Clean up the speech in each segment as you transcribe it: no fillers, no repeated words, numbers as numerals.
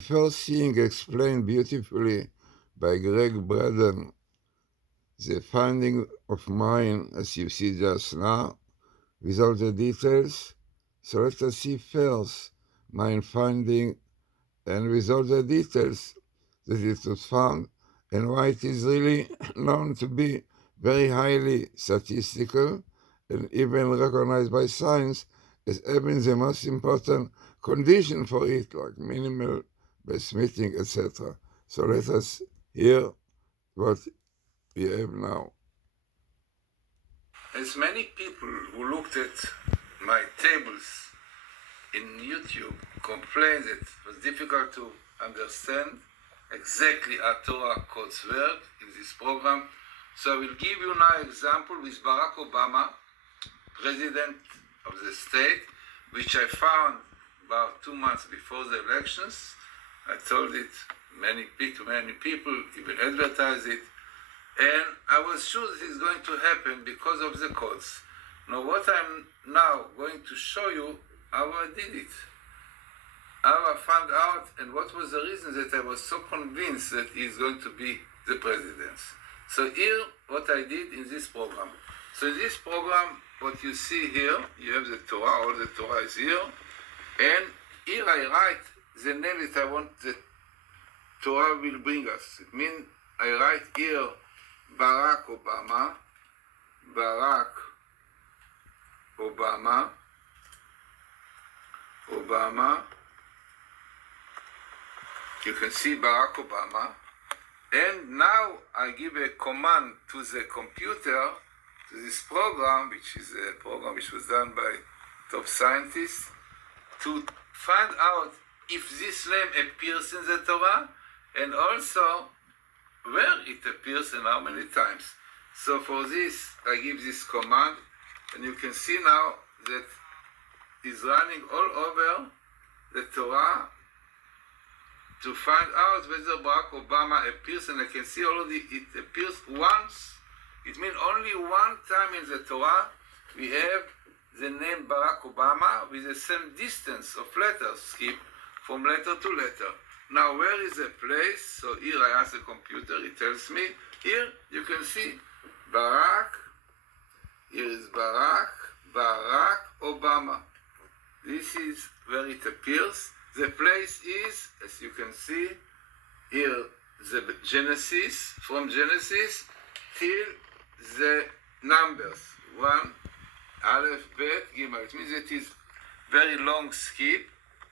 First seeing explained beautifully by Greg Braden, the finding of mine, as you see just now, with all the details. So let us see first mine finding and with all the details that it was found and why it is really known to be very highly statistical and even recognized by science as having the most important condition for it, like minimal base meeting, etc. So let us hear what we have now. As many people who looked at my tables in YouTube complained that it was difficult to understand exactly how Torah codes work in this program. So I will give you now an example with Barack Obama, President of the state, which I found about 2 months before the elections. I told it many people even advertised it, and I was sure that it's going to happen because of the codes. Now what I'm now going to show you how I did it, how I found out, and what was the reason that I was so convinced that he's going to be the president. So here, what I did in this program. So in this program, what you see here, you have the Torah, all the Torah is here, and here I write the name that I want the Torah will bring us. It means I write here Barack Obama, Barack Obama, Obama. You can see Barack Obama. And now I give a command to the computer, to this program, which is a program which was done by top scientists, to find out if this name appears in the Torah, and also where it appears and how many times. So for this, I give this command, and you can see now that it's running all over the Torah to find out whether Barack Obama appears, and I can see already it appears once. It means only one time in the Torah we have the name Barack Obama with the same distance of letters, skip from letter to letter. Now where is the place? So here I ask the computer, it tells me. Here you can see Barack, here is Barack, Barack Obama. This is where it appears. The place is, as you can see, here the Genesis, from Genesis till the numbers. 1, Aleph, Bet, Gimel. It means it is very long skip,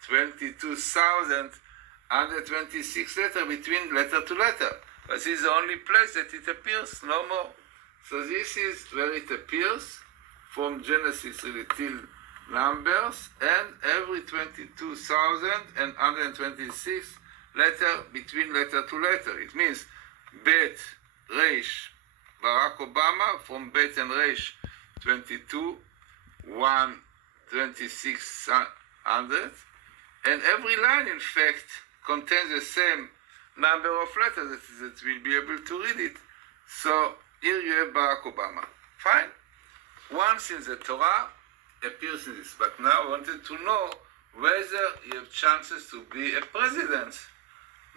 22,126 letters between letter to letter. But this is the only place that it appears, no more. So this is where it appears, from Genesis really till numbers, and every 22,126 letter between letter to letter. It means Bet, Reish, Barack Obama, from Bet and Reish, 22,126, and every line, in fact, contains the same number of letters that will be able to read it. So here you have Barack Obama. Fine. Once in the Torah, appears in this. But now I wanted to know whether you have chances to be a president.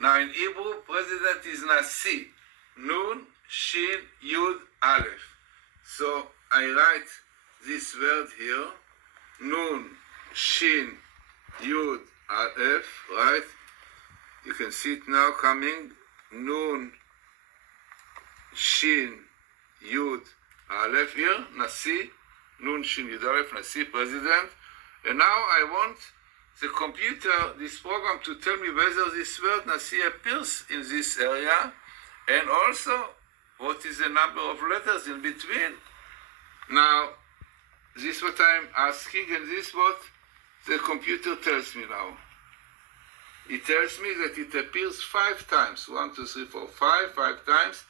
Now in Hebrew, president is Nasi, Nun, Shin, Yud, Aleph. So I write this word here, Nun, Shin, Yud, Aleph, right? You can see it now coming, Nun, Shin, Yud, Aleph here, Nasi, Nun Shin Yud Aleph, Nasi, president. And now I want the computer, this program, to tell me whether this word Nasi appears in this area, and also what is the number of letters in between. Now, this is what I'm asking, and this is what the computer tells me now. It tells me that it appears 5 times. 1, 2, 3, 4, 5 times.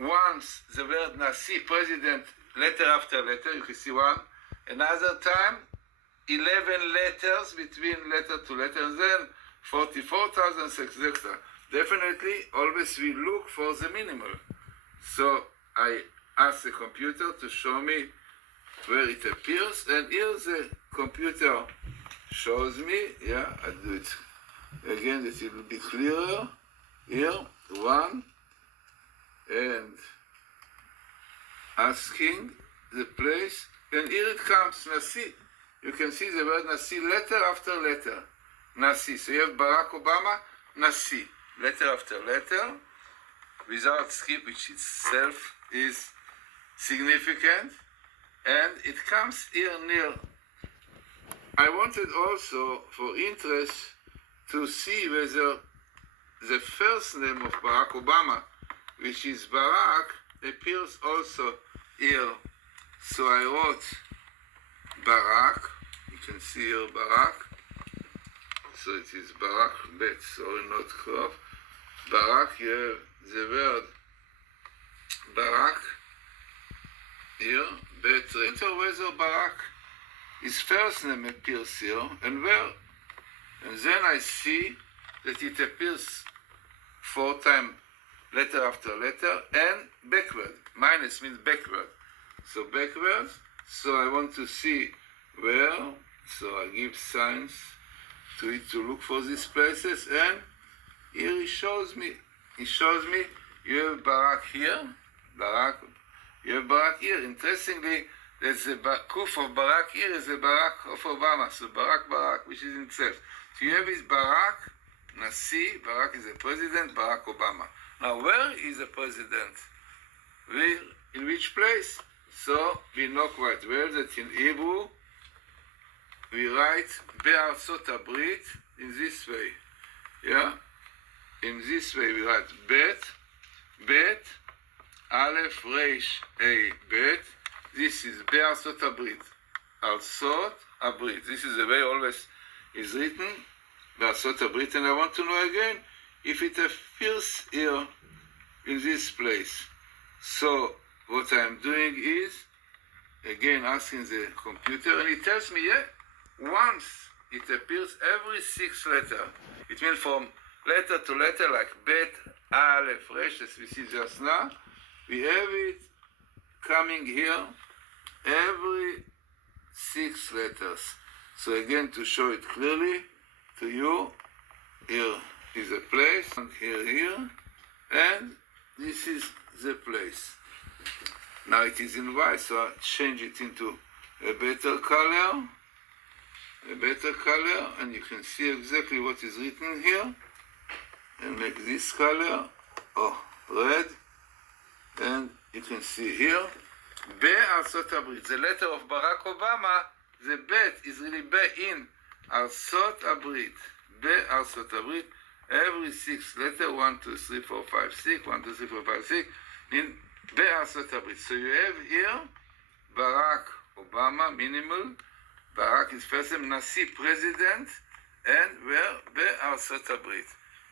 Once the word Nasi, president, letter after letter, you can see one. Another time, 11 letters between letter to letter, and then 44,006 etc. Definitely, always we look for the minimal. So I ask the computer to show me where it appears, and here the computer shows me, I do it again that it will be clearer. Here, 1, and asking the place, and here it comes, Nasi. You can see the word Nasi letter after letter. Nasi. So you have Barack Obama, Nasi. Letter after letter, without skip, which itself is significant, and it comes here near. I wanted also, for interest, to see whether the first name of Barack Obama, which is Barack, appears also here. So I wrote Barack. You can see here Barack. So it is Barack Bet, sorry, not Krov. Barack, you have the word Barack here, Bet. So whether Barack, his first name appears here, and where? And then I see that it appears 4 times, letter after letter, and backward. Minus means backward. So backwards. So I want to see where. So I give signs to it to look for these places, and here he shows me. You have Barack here, Barack. You have Barack here. Interestingly, there's the Kuf of Barack here is the Barack of Obama. So Barack, which is itself. So you have his Barack, Nasi. Barack is the president. Barack Obama. Now, where is the president? In which place? So we know quite well that in Hebrew we write Be'arzot Habrit in this way. Yeah? In this way we write Bet, Aleph, Reish, A, Bet. This is Be'arzot Habrit. Arzot Habrit. This is the way always is written. Be'arzot Habrit. And I want to know again if it appears here in this place. So what I'm doing is, again, asking the computer, and it tells me, yeah, once it appears every 6 letters. It means from letter to letter, like Bet, Aleph, Resh, as we see just now, we have it coming here every 6 letters. So again, to show it clearly to you, here is a place, and here, and this is the place. Now it is in white, so I change it into a better color, and you can see exactly what is written here, and make this color, red, and you can see here, Be'arzot Habrit, the letter of Barack Obama, the Bet is really Be'in, Arzot Habrit, Be'arzot Habrit, every 6 letter, 1, 2, 3, 4, 5, 6, 1, 2, 3, 4, 5, 6, in Be'arzot Habrit. So you have here Barack Obama, minimal. Barack is first name, Nasi, president, and where Be'arzot Habrit.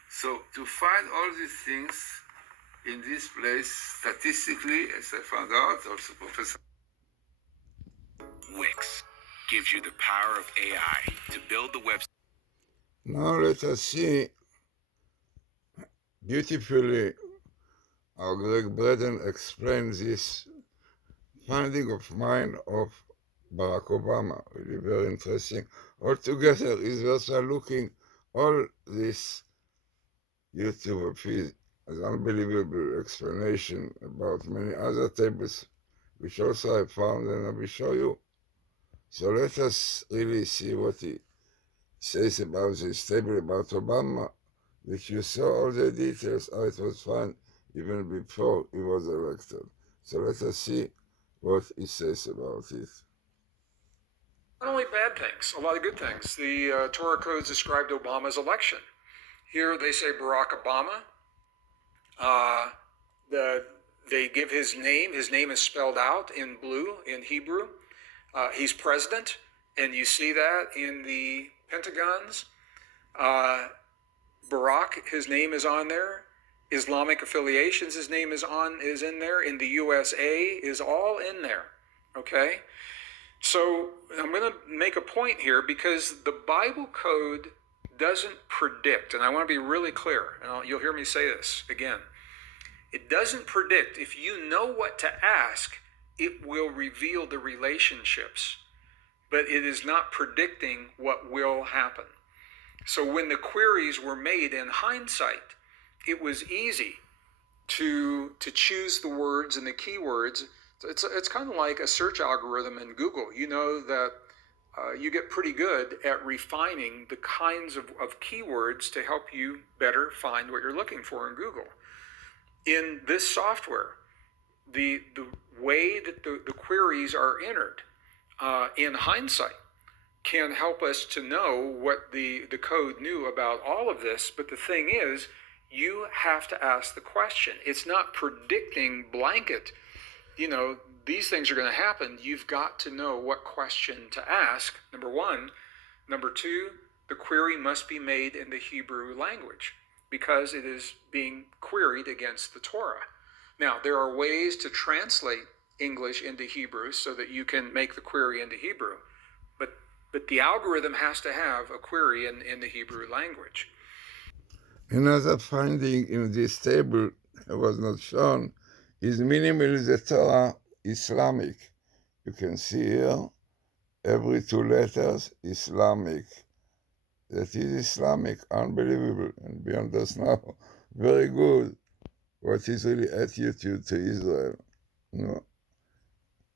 So to find all these things in this place, statistically, as I found out, also Professor Wix gives you the power of AI to build the website. Now let us see beautifully how Greg Braden explains this finding of mine of Barack Obama. Really very interesting. Altogether, is also looking all this YouTube of his as unbelievable explanation about many other tables, which also I found and I will show you. So let us really see what he says about this table about Obama, which you saw all the details, how it was found even before he was elected. So let us see what he says about it. Not only bad things, a lot of good things. The Torah codes described Obama's election. Here they say Barack Obama. They give his name. His name is spelled out in blue in Hebrew. He's president, and you see that in the pentagons. Barack, his name is on there. Islamic affiliations, his name is in there. In the USA is all in there. Okay? So I'm going to make a point here because the Bible code doesn't predict, and I want to be really clear, and you'll hear me say this again. It doesn't predict. If you know what to ask, it will reveal the relationships, but it is not predicting what will happen. So when the queries were made in hindsight, it was easy to choose the words and the keywords. It's kind of like a search algorithm in Google. You know that you get pretty good at refining the kinds of keywords to help you better find what you're looking for in Google. In this software, the way that the queries are entered in hindsight can help us to know what the code knew about all of this. But the thing is, you have to ask the question. It's not predicting blanket, these things are going to happen. You've got to know what question to ask, number one. Number two, the query must be made in the Hebrew language because it is being queried against the Torah. Now, there are ways to translate English into Hebrew so that you can make the query into Hebrew, but the algorithm has to have a query in the Hebrew language. Another finding in this table that was not shown is minimally the Torah Islamic. You can see here every 2 letters Islamic. That is Islamic, unbelievable, and beyond us now, very good. What is really attitude to Israel?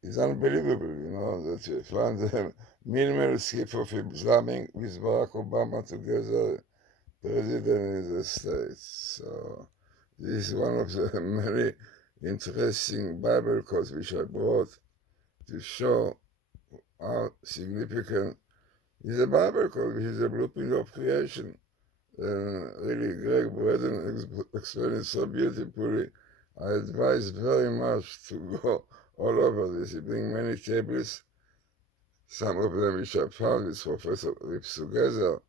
It's unbelievable, that you find the minimal skip of Islamic with Barack Obama together, president in the States. So this is one of the many interesting Bible codes which I brought to show how significant is the Bible code, which is the blueprint of creation. Really, Greg Braden explained it so beautifully. I advise very much to go all over this. You bring many tables, some of them which I found with Professor Rips together,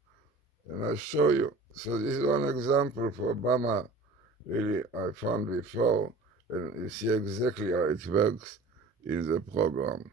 and I'll show you. So this is one example for Obama, really, I found before, and you see exactly how it works in the program.